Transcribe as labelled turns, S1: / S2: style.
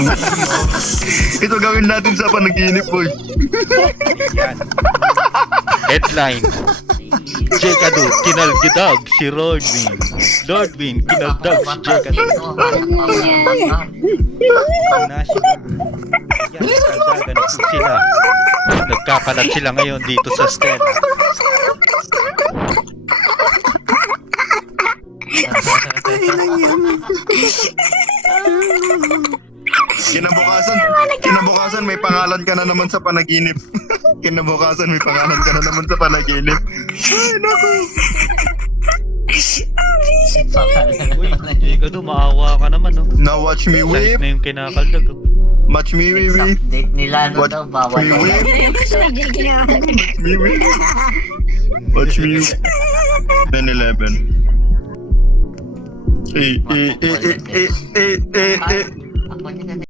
S1: Ito gawin natin sa panaginip, boy.
S2: Yan. Headline. Jekadu, kinalgidag si Lordwin. Lordwin, kinaldag si Jekadu. Yan, nagkaldagan na po sila. Nagkakalat sila ngayon dito sa Stella.
S1: Kinabukasan may pangalan ka na naman sa panaginip. Kinabukasan may pangalan ka na naman sa panaginip. Ay, naku.
S2: Uy, Jekadu, maawa ka naman, no?
S1: Now watch me
S2: Sahit
S1: whip.
S2: na yung kinakaldag, oh.
S1: Watch me whip.
S3: Exact date nila, ano
S1: Watch
S3: daw, bawal
S1: me
S3: daw.
S1: whip. Me whip. Watch me whip. 10-11. Eh.
S3: Ako niya